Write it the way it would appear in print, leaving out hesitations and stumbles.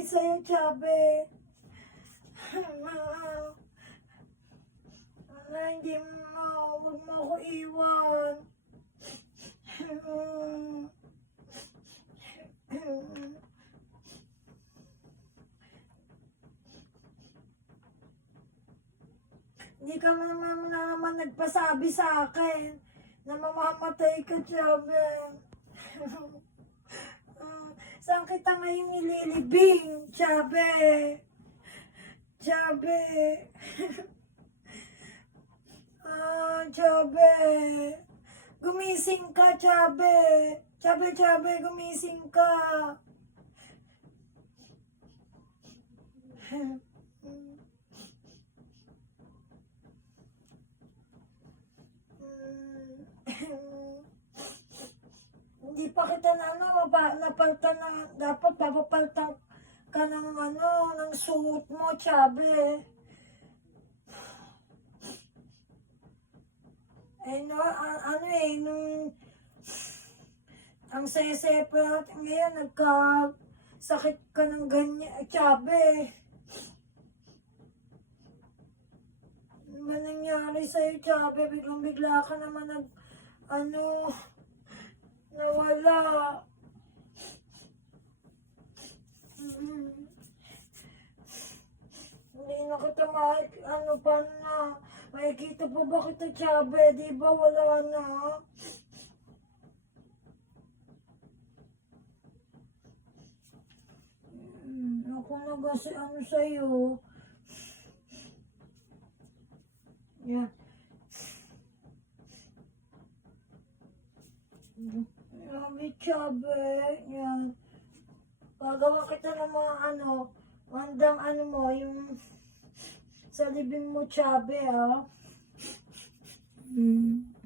nangyari sa'yo, Chabe? Hindi mo, huwag mo ako iwan. Hindi ka naman nagpasabi sa akin na mamamatay ka, Chabe. Saan kita ngayon nililibing, Chabe? Chabe. Chabe. Gumising ka, Chabe. Chabe, gumising ka. Hindi pa kita napaltan na, dapat papapaltan ka ng suot mo, Chabe. Ang sesepa natin ngayon, nagkasakit ka ng ganyan, Chabe. Ano ba nangyari sa'yo, Chabe? Biglang-bigla ka naman nawala. Hindi na kita paano na? Makikita pa ba kita, Chabe? Di ba wala na? Ako na kasi sa'yo. Yan. Grabe, Chabe. Yan. Pagawa kita ng mga mandang mo, yung sa libing mo, Chabe,